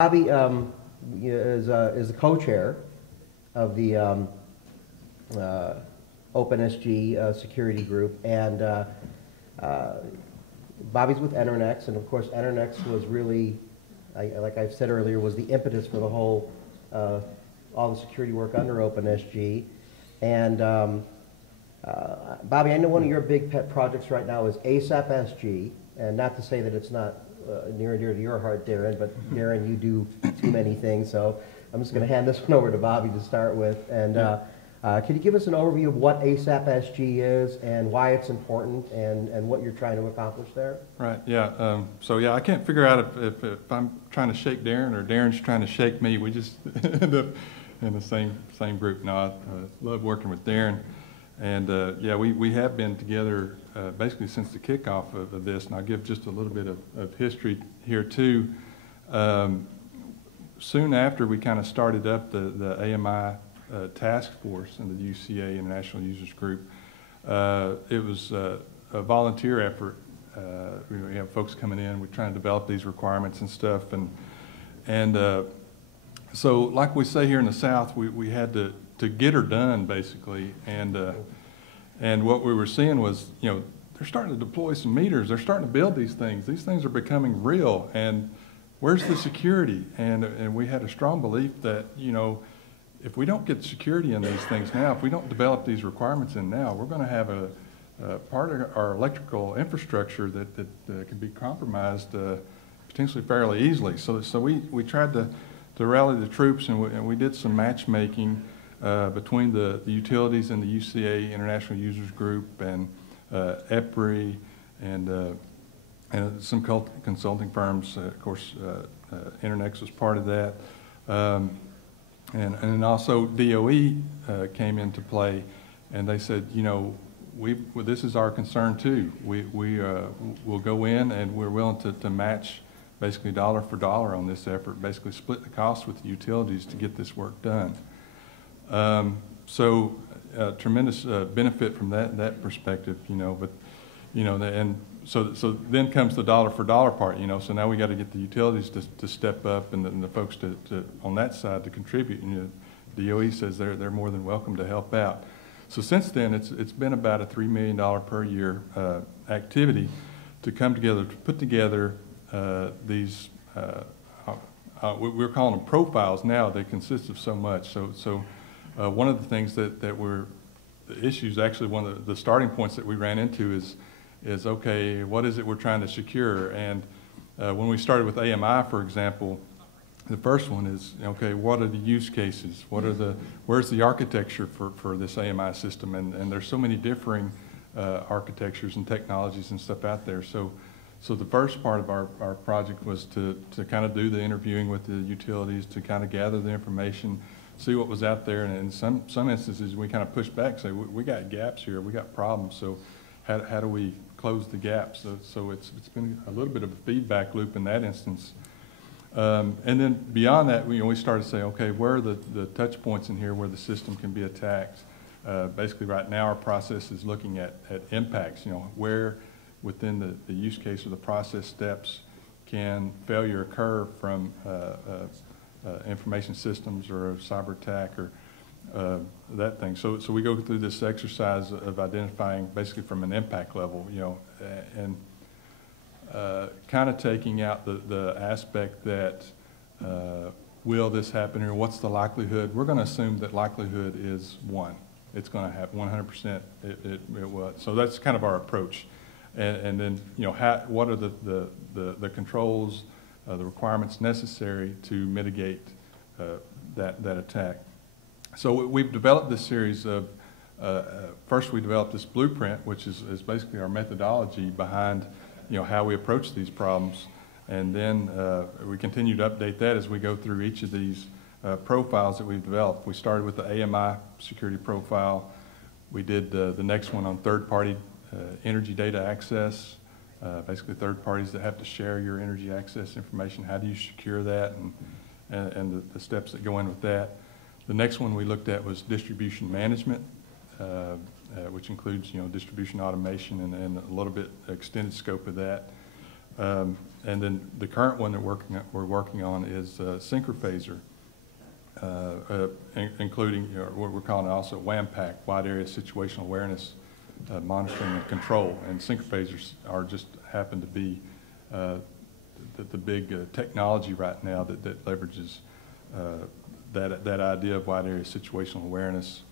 Bobby is the co-chair of the OpenSG Security Group, and Bobby's with Enernex, and of course Enernex was really, like I said earlier, was the impetus for the whole, all the security work under OpenSG. And Bobby, I know one of your big pet projects right now is ASAP SG, and not to say that it's not near and dear to your heart, Darren, but Darren, you do too many things, so I'm just going to hand this one over to Bobby to start with. And can you give us an overview of what ASAP SG is and why it's important and what you're trying to accomplish there? Right, yeah. So yeah, I can't figure out if I'm trying to shake Darren or Darren's trying to shake me. We just end up in the same group. No, I love working with Darren. And yeah, we have been together basically since the kickoff of this, and I'll give just a little bit of history here too. Soon after we kind of started up the AMI Task Force and the UCA International Users Group, it was a volunteer effort. We have folks coming in, we're trying to develop these requirements and stuff, and so like we say here in the South, we had to get her done basically, and what we were seeing was, you know, they're starting to deploy some meters, they're starting to build these things are becoming real, and where's the security? And we had a strong belief that, you know, if we don't get security in these things now, if we don't develop these requirements in now, we're going to have a part of our electrical infrastructure that can be compromised potentially fairly easily. So we tried to rally the troops, and we did some matchmaking between the utilities and the UCA International Users Group and EPRI and some consulting firms. Of course, Enernex was part of that. And also DOE came into play, and they said, you know, this is our concern too. We'll go in and we're willing to match basically dollar for dollar on this effort, basically split the cost with the utilities to get this work done. So tremendous benefit from that perspective, you know, but, you know, and so then comes the dollar for dollar part, you know, so now we got to get the utilities to step up and the folks on that side to contribute, and you know, DOE says they're more than welcome to help out. So since then, it's been about a $3 million per year activity to come together, to put together these, we're calling them profiles now. They consist of so much. So one of the things that were the issues, actually one of the starting points that we ran into is okay, what is it we're trying to secure? And when we started with AMI, for example, the first one is, okay, what are the use cases? Where's the architecture for this AMI system? And there's so many differing architectures and technologies and stuff out there. So the first part of our project was to kind of do the interviewing with the utilities, to kind of gather the information, see what was out there, and in some instances we kind of pushed back, say we got gaps here, we got problems, so how do we close the gaps? So it's been a little bit of a feedback loop in that instance. And then beyond that, we started to say, okay, where are the touch points in here where the system can be attacked? Basically right now our process is looking at impacts, you know, where within the use case or the process steps can failure occur from information systems or a cyber attack or that thing. So we go through this exercise of identifying basically from an impact level, you know, and kind of taking out the aspect that will this happen or what's the likelihood. We're going to assume that likelihood is 1. It's going to happen 100%. It will. So that's kind of our approach. And then, you know, what are the controls, the requirements necessary to mitigate that attack. So we've developed this series of, first we developed this blueprint, which is basically our methodology behind, you know, how we approach these problems. And then we continue to update that as we go through each of these profiles that we've developed. We started with the AMI security profile. We did the next one on third-party energy data access. Basically third parties that have to share your energy access information. How do you secure that, and the steps that go in with that. The next one we looked at was distribution management, which includes, you know, distribution automation and a little bit extended scope of that. And then the current one that we're working on is Synchrophaser, including what we're calling also WAMPAC, Wide Area Situational Awareness Monitoring and Control. And Synchrophasers happen to be the big technology right now that leverages that idea of wide area situational awareness,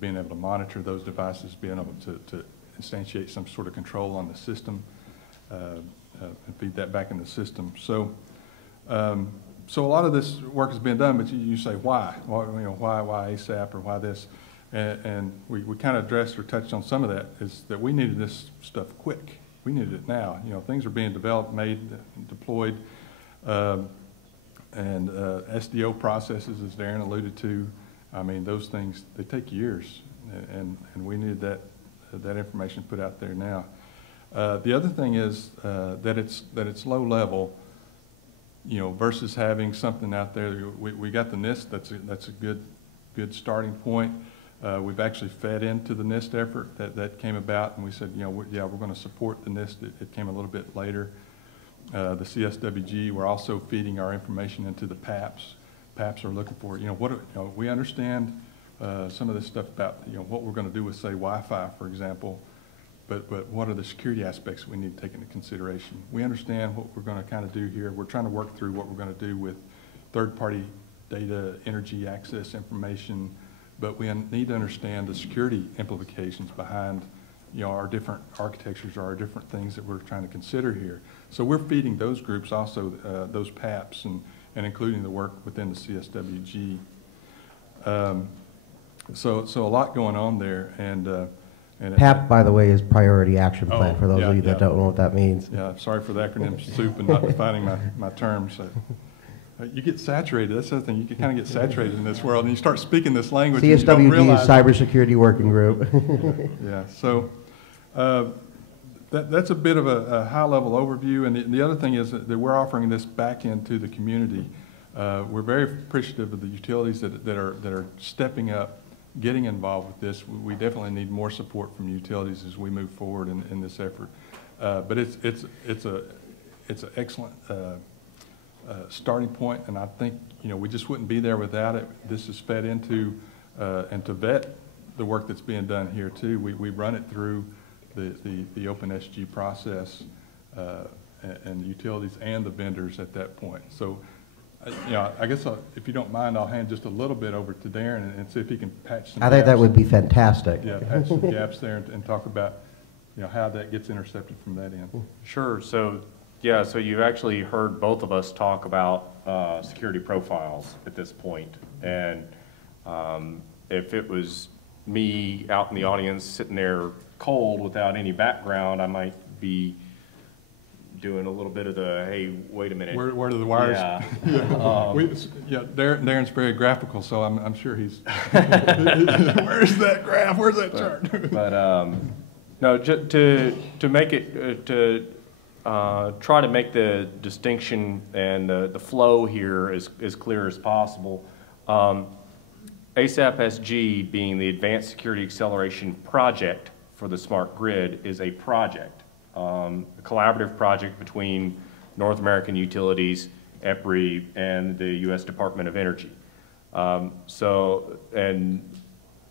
being able to monitor those devices, being able to instantiate some sort of control on the system, and feed that back in the system. So, so a lot of this work has been done, but you say why? Why ASAP or why this? And we kind of addressed or touched on some of that, is that we needed this stuff quick. We needed it now. Things are being developed, made, deployed, and SDO processes, as Darren alluded to. I mean, those things, they take years, and we needed that information put out there now. The other thing is that it's low level, versus having something out there. We got the NIST. That's a good starting point. We've actually fed into the NIST effort that came about, and we said, we're going to support the NIST. It came a little bit later. The CSWG, we're also feeding our information into the PAPs. PAPs are looking for, we understand some of this stuff about, what we're going to do with, say, Wi-Fi, for example, but what are the security aspects we need to take into consideration? We understand what we're going to kind of do here. We're trying to work through what we're going to do with third-party data, energy access information, but we need to understand the security implications behind, our different architectures or our different things that we're trying to consider here. So we're feeding those groups also, those PAPs, and including the work within the CSWG. So a lot going on there, and PAP, by the way, is Priority Action Plan, for those of you that don't know what that means. Yeah, sorry for the acronym soup and not defining my terms. You get saturated. That's the other thing. You can kind of get saturated in this world, and you start speaking this language. CSWG is Cybersecurity Working Group. Yeah. So that's a bit of a high-level overview. And the other thing is that we're offering this back into the community. We're very appreciative of the utilities that are stepping up, getting involved with this. We definitely need more support from utilities as we move forward in this effort. But it's an excellent starting point, and I think we just wouldn't be there without it. This is fed into and to vet the work that's being done here too. We run it through the OpenSG process, and the utilities and the vendors at that point. So, I guess if you don't mind, I'll hand just a little bit over to Darren and see if he can patch some. I think that would be fantastic. Yeah, patch some gaps there and talk about how that gets intercepted from that end. Sure. So yeah, so you've actually heard both of us talk about security profiles at this point, and if it was me out in the audience sitting there cold without any background, I might be doing a little bit of the, hey, wait a minute. Where do the wires? Yeah. Darren's very graphical, so I'm sure he's. Where's that graph? Where's that chart? But no, to make it try to make the distinction and the flow here as clear as possible. ASAP SG, being the Advanced Security Acceleration Project for the Smart Grid, is a project, a collaborative project between North American Utilities, EPRI, and the U.S. Department of Energy.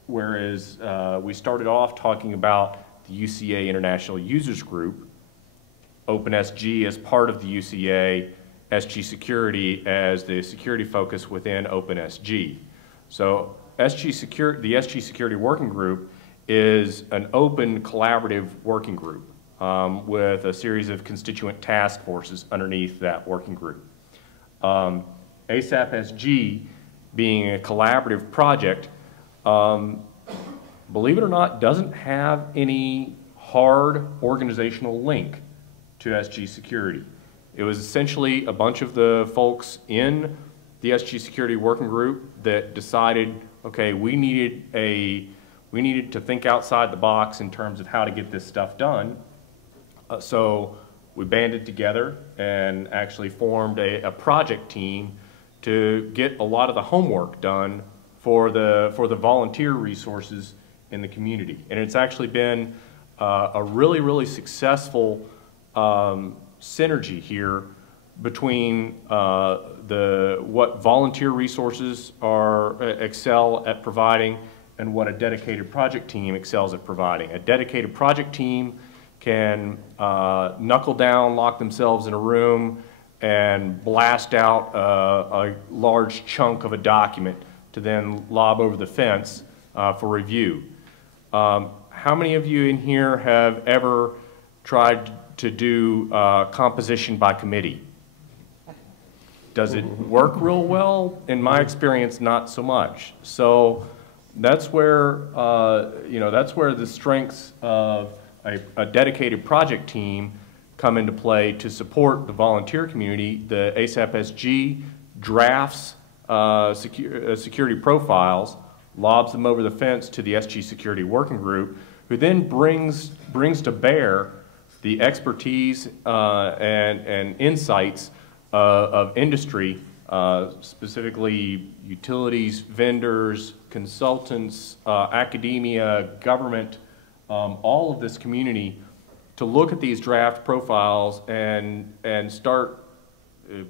Whereas we started off talking about the UCA International Users Group, OpenSG as part of the UCA, SG Security as the security focus within OpenSG. So the SG Security Working Group is an open collaborative working group with a series of constituent task forces underneath that working group. ASAP SG, being a collaborative project, believe it or not, doesn't have any hard organizational link to SG Security. It was essentially a bunch of the folks in the SG Security Working Group that decided, okay, we needed to think outside the box in terms of how to get this stuff done. So we banded together and actually formed a project team to get a lot of the homework done for the volunteer resources in the community. And it's actually been a really, really successful synergy here between what volunteer resources excel at providing and what a dedicated project team excels at providing. A dedicated project team can knuckle down, lock themselves in a room, and blast out a large chunk of a document to then lob over the fence for review. How many of you in here have ever tried to do composition by committee? Does it work real well? In my experience, not so much. So that's where, that's where the strengths of a dedicated project team come into play to support the volunteer community. The ASAP-SG drafts security profiles, lobs them over the fence to the SG Security Working Group, who then brings to bear the expertise and insights of industry, specifically utilities, vendors, consultants, academia, government, all of this community, to look at these draft profiles and start,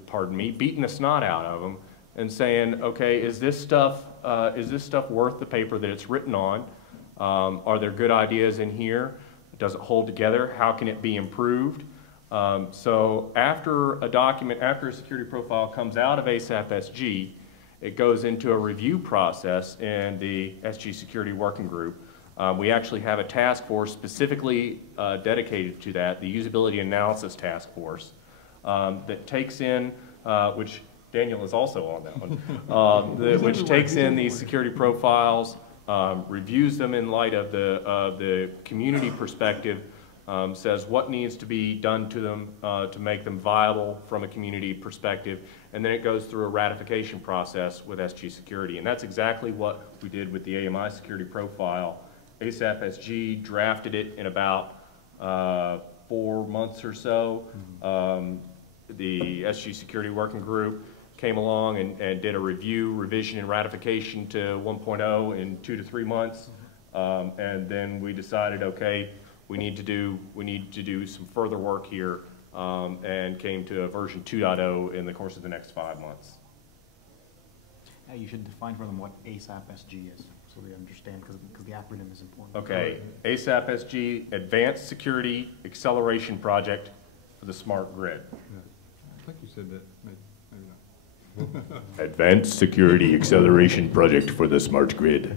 pardon me, beating the snot out of them and saying, okay, is this stuff worth the paper that it's written on? Are there good ideas in here? Does it hold together? How can it be improved? So after a security profile comes out of ASAP-SG, it goes into a review process in the SG Security Working Group. We actually have a task force specifically dedicated to that, the Usability Analysis Task Force, that takes in, which Daniel is also on that one, which takes in these security profiles, reviews them in light of the community perspective, says what needs to be done to them to make them viable from a community perspective, and then it goes through a ratification process with SG Security. And that's exactly what we did with the AMI security profile. ASAP-SG drafted it in about 4 months or so. The SG Security Working Group came along and did a review, revision, and ratification to 1.0 in 2 to 3 months. And then we decided, okay, we need to do some further work here, and came to a version 2.0 in the course of the next 5 months. You should define for them what ASAP-SG is, so they understand, because the acronym is important. Okay, ASAP-SG, Advanced Security Acceleration Project for the Smart Grid. Yeah. I think you said that, maybe not. Advanced Security Acceleration Project for the Smart Grid.